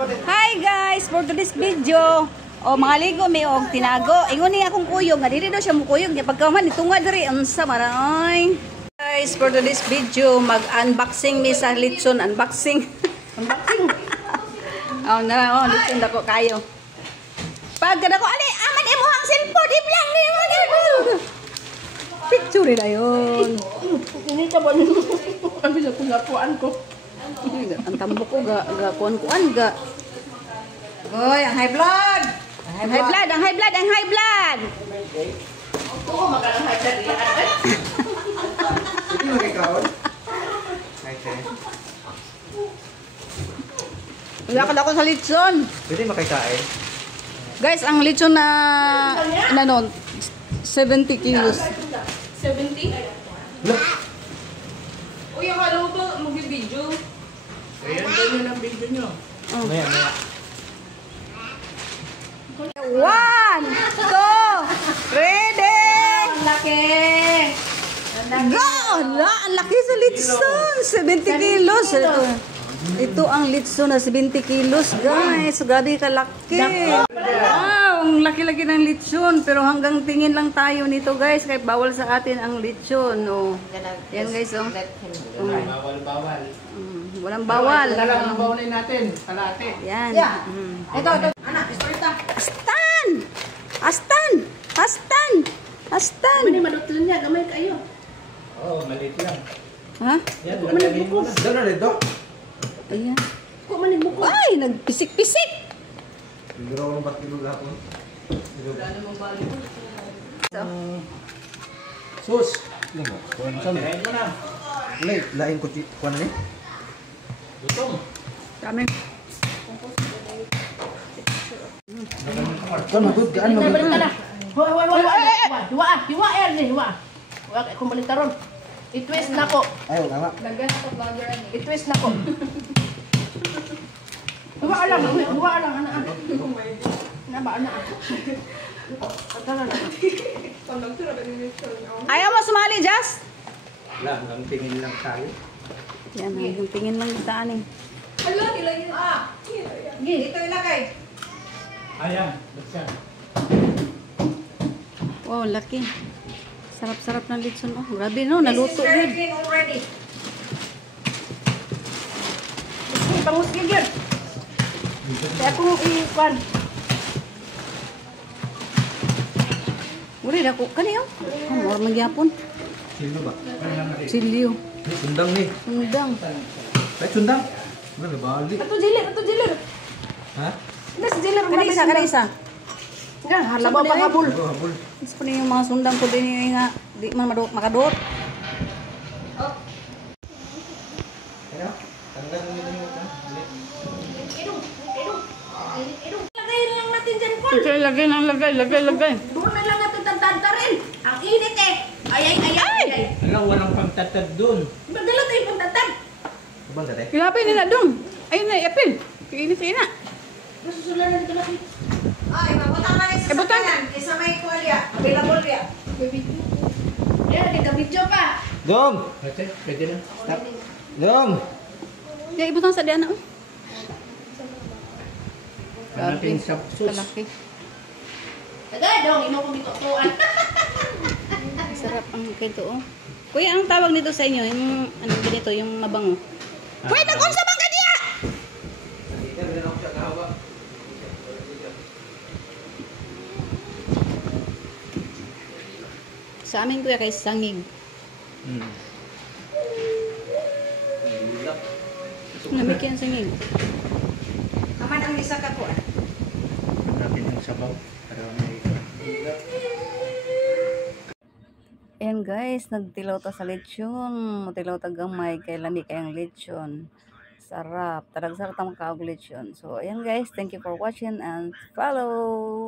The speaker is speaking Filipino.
Hi guys, for today's video, mga ligo may og tinago. Ingon ni akong kuyog, nga dili daw siya mo kuyog, nya pagkaman itungad diri unsa maray. Guys, for today's video, mag-unboxing mi sa lechon, unboxing. Lechon dako kayo. Pag kada ko ali, aman imo hang cellphone iblang ni mo. Picture na yun. Ini ka ba nito? Ang bisa kunapuan ko. Ang tambok ko kuan ga. Goy, ang high blood. Ang high blood. Oo, magalang high blood yan. Hindi mo ikaw? Wala ka ako sa lechon. Pwede makikain. Guys, ang lechon na 70 kilos. 70? Uy, akala mo ba mag-video? Ayan, ganyan ang video nyo. Maya. 1, 2, ready! Ang laki! Go! Ang laki sa lechon. 70 kilos. Ito ang lechon na 70 kilos, guys. So, grabe kalaki. Wow, ang laki-laki ng lechon. Pero hanggang tingin lang tayo nito, guys. Kahit bawal sa atin ang lechon. Oh. Yan, guys. Oh. Bawal. Walang bawal. Ang bawalin natin. Kalate. Yan. Ito. Anak, istorita. Astan! Mani madutlan niya, gamay kayo. Oo, maliit lang. Ha? Yan, lagyan mo na. Doon na rin, Dok. Ayan. Ko manig mo ko. Ay, nagpisik-pisik! Siguro akong bakilog ako. Sus! Kuhan sa mo. Lain ko kuhan na ni? Gutom. Kami. Kuhan, magod kaan. Balik ka na. Hiwa, hiwa. Huwag akong baliktaron. I-twist na ko. Ayaw, tama. I-twist na ko. Hiwa lang, anak. Naba, anak. Tara na. Ayaw mo sumali, Jazz? Wala, hanggang tingin lang tayo. Yan, hanggang tingin lang yung daan eh. Hala, nila yun. Ito ilagay. Ayan, buksan. Wow, laki. Sarap-sarap ng lechon. Oh, grabe no, naluto yun. Already. Pangusgig yun. Kaya kung i-pan. Uri, dako. Kani yun? More magyapon. Sino ba? Silyo. Sundang ni. Sundang. Ay, sundang. Ano, bali. Ato jilir. Ha? Hindi si jilir. Kana isa. Nga, halabaw pa habol. Ito, habol. Mas pa yung mga sundang ko din yung nga. Di man makadot. Ano? Tanggal mo yung ito. Idong. Lagayin lang natin dyan, Paul. Okay, lagay. Doon na lang natin tantantarin. Ang init eh. Ay. Alam, walang pangtatad doon. Magdala tayo pantatan. Sabang ka, te? Kilapin nila dong. Ayun na, apil. Kiinit na. Nasusulan na dito natin. Ay, mabuta ka rin sa sakayan. Isa may kuwalya. Available ya. Yan, nagka-video pa. Dong! Ate, pwede na. Stop. Dong! Ya, ibutang sa diyan na. Hanapin sa sus. Kalaki. Tagay, dong, ino kong bitutuan. Sarap ang kento. Oh. Kuya, ang tawag nito sa inyo, yung ano ganito, yung mabango. Kuya, nag-unsa bang kadiya? Sa amin kuya kay sangig. Lamig yan sangig. Naman ang isa ka ko. Hanapin yung sabaw. Para may... Ayan guys, nagtilaw ta sa lechon. Mutilaw ta gamay kay lami kayang lechon. Sarap. Talagang sarap ang kaog lechon. So ayan guys, thank you for watching and follow.